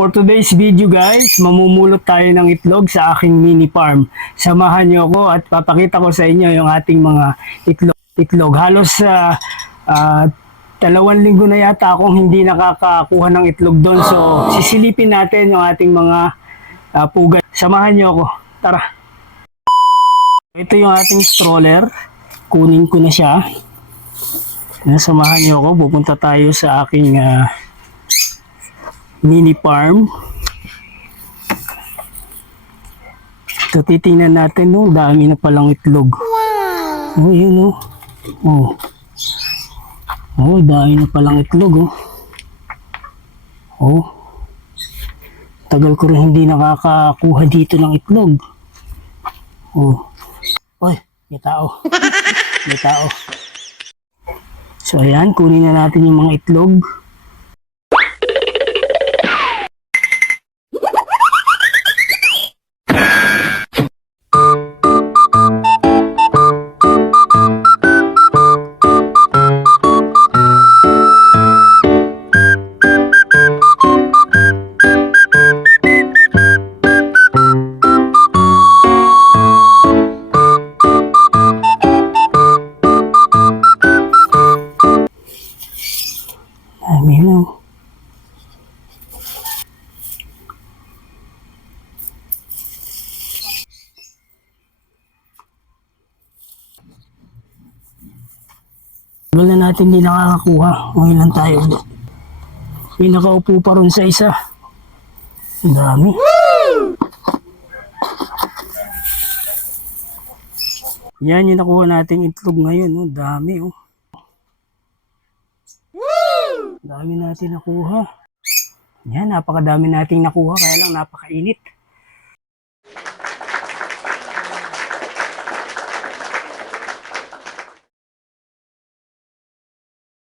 for today's video guys, mamumulot tayo ng itlog sa aking mini farm. Samahan niyo ako at papakita ko sa inyo yung ating mga itlog. Halos 2 linggo na yata akong hindi nakakakuha ng itlog doon. So sisilipin natin yung ating mga pugad. Samahan niyo ako. Tara. Ito yung ating stroller. Kunin ko na siya. Samahan niyo ako. Pupunta tayo sa aking mini farm. So titingnan natin, no, dami na palang itlog. Wow. Oh, yun, oh. Oh. Oh, dami na palang itlog, oh. Oh. Tagal ko rin hindi nakakakuha dito ng itlog. Oh. Oy, may tao. May tao. So ayan, kunin na natin yung mga itlog. Tagal na natin hindi nakakakuha. Ngayon lang tayo ulit. May nakaupo pa rin sa isa. Ang dami. Yan yung nakuha nating itlog ngayon. Oh. Dami. Oh. Dami natin nakuha. Yan, napakadami nating nakuha. Kaya lang napakainit.